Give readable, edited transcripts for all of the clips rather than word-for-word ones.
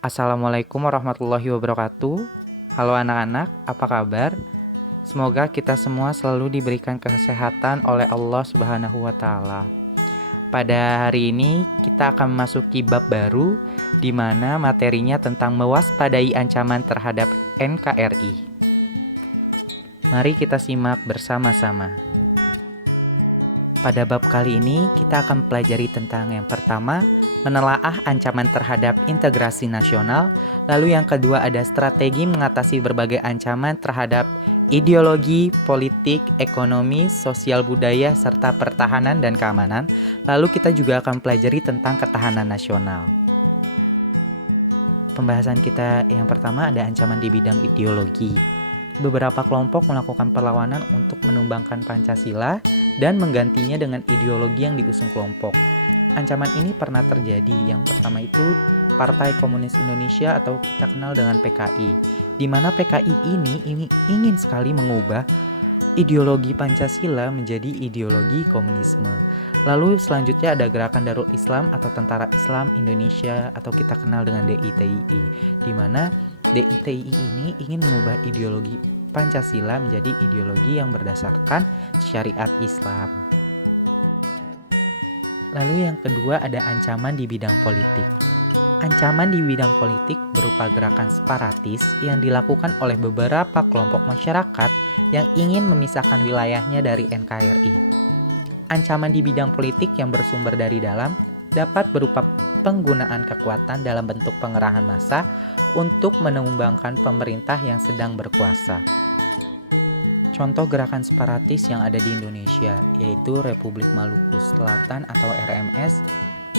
Assalamualaikum warahmatullahi wabarakatuh. Halo anak-anak, apa kabar? Semoga kita semua selalu diberikan kesehatan oleh Allah Subhanahu wa taala. Pada hari ini kita akan memasuki bab baru di mana materinya tentang mewaspadai ancaman terhadap NKRI. Mari kita simak bersama-sama. Pada bab kali ini kita akan pelajari tentang yang pertama, menelaah ancaman terhadap integrasi nasional. Lalu yang kedua ada strategi mengatasi berbagai ancaman terhadap ideologi, politik, ekonomi, sosial budaya, serta pertahanan dan keamanan. Lalu kita juga akan pelajari tentang ketahanan nasional. Pembahasan kita yang pertama ada ancaman di bidang ideologi. Beberapa kelompok melakukan perlawanan untuk menumbangkan Pancasila dan menggantinya dengan ideologi yang diusung kelompok. Ancaman ini pernah terjadi. Yang pertama itu Partai Komunis Indonesia atau kita kenal dengan PKI, di mana PKI ini ingin sekali mengubah ideologi Pancasila menjadi ideologi komunisme. Lalu selanjutnya ada Gerakan Darul Islam atau Tentara Islam Indonesia atau kita kenal dengan DITII, di mana DITII ini ingin mengubah ideologi Pancasila menjadi ideologi yang berdasarkan syariat Islam. Lalu yang kedua ada ancaman di bidang politik. Ancaman di bidang politik berupa gerakan separatis yang dilakukan oleh beberapa kelompok masyarakat yang ingin memisahkan wilayahnya dari NKRI. Ancaman di bidang politik yang bersumber dari dalam dapat berupa penggunaan kekuatan dalam bentuk pengerahan massa untuk menumbangkan pemerintah yang sedang berkuasa. Contoh gerakan separatis yang ada di Indonesia yaitu Republik Maluku Selatan atau RMS,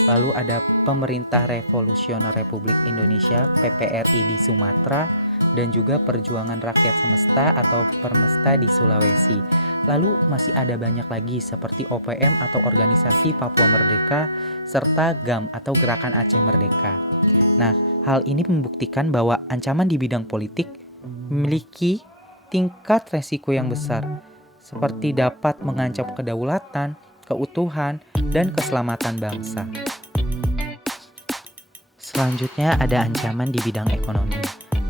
lalu ada Pemerintah Revolusioner Republik Indonesia PPRI di Sumatera, dan juga Perjuangan Rakyat Semesta atau Permesta di Sulawesi. Lalu masih ada banyak lagi seperti OPM atau Organisasi Papua Merdeka, serta GAM atau Gerakan Aceh Merdeka. Nah, hal ini membuktikan bahwa ancaman di bidang politik memiliki tingkat resiko yang besar, seperti dapat mengancam kedaulatan, keutuhan, dan keselamatan bangsa. Selanjutnya ada ancaman di bidang ekonomi.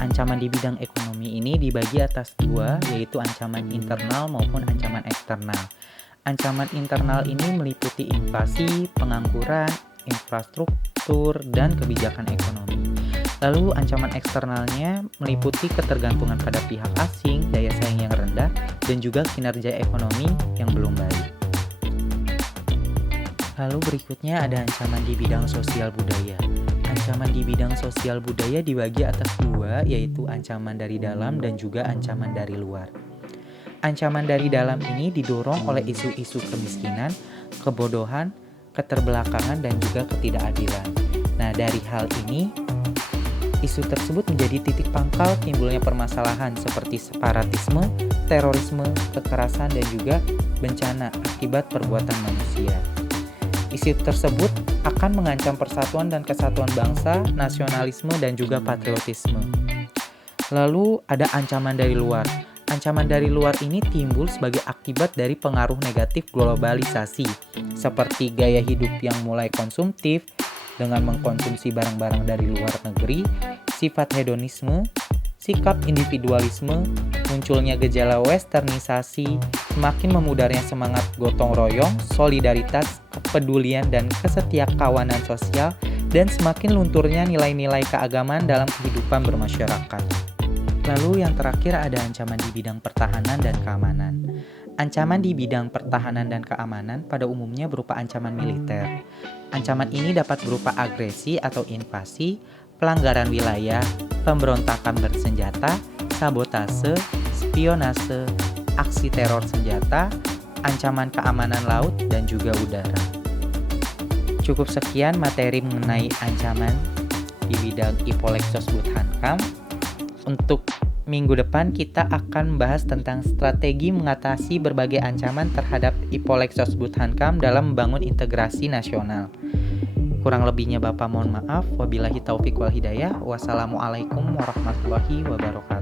Ancaman di bidang ekonomi ini dibagi atas dua, yaitu ancaman internal maupun ancaman eksternal. Ancaman internal ini meliputi inflasi, pengangguran, infrastruktur, dan kebijakan ekonomi. Lalu ancaman eksternalnya meliputi ketergantungan pada pihak asing, daya saing yang rendah, dan juga kinerja ekonomi yang belum baik. Lalu berikutnya ada ancaman di bidang sosial budaya. Ancaman di bidang sosial budaya dibagi atas dua, yaitu ancaman dari dalam dan juga ancaman dari luar. Ancaman dari dalam ini didorong oleh isu-isu kemiskinan, kebodohan, keterbelakangan, dan juga ketidakadilan. Nah, dari hal ini, isu tersebut menjadi titik pangkal timbulnya permasalahan seperti separatisme, terorisme, kekerasan, dan juga bencana akibat perbuatan manusia. Isu tersebut akan mengancam persatuan dan kesatuan bangsa, nasionalisme, dan juga patriotisme. Lalu ada ancaman dari luar. Ancaman dari luar ini timbul sebagai akibat dari pengaruh negatif globalisasi, seperti gaya hidup yang mulai konsumtif dengan mengkonsumsi barang-barang dari luar negeri, sifat hedonisme, sikap individualisme, munculnya gejala westernisasi, semakin memudarnya semangat gotong royong, solidaritas, kepedulian, dan kesetiakawanan sosial, dan semakin lunturnya nilai-nilai keagamaan dalam kehidupan bermasyarakat. Lalu yang terakhir ada ancaman di bidang pertahanan dan keamanan. Ancaman di bidang pertahanan dan keamanan pada umumnya berupa ancaman militer. Ancaman ini dapat berupa agresi atau invasi, pelanggaran wilayah, pemberontakan bersenjata, sabotase, spionase, aksi teror senjata, ancaman keamanan laut, dan juga udara. Cukup sekian materi mengenai ancaman di bidang Ipolexosbud Hankam. Untuk minggu depan kita akan membahas tentang strategi mengatasi berbagai ancaman terhadap Ipolexosbud Hankam dalam membangun integrasi nasional. Kurang lebihnya Bapak mohon maaf. Wabillahi taufiq wal hidayah. Wassalamualaikum warahmatullahi wabarakatuh.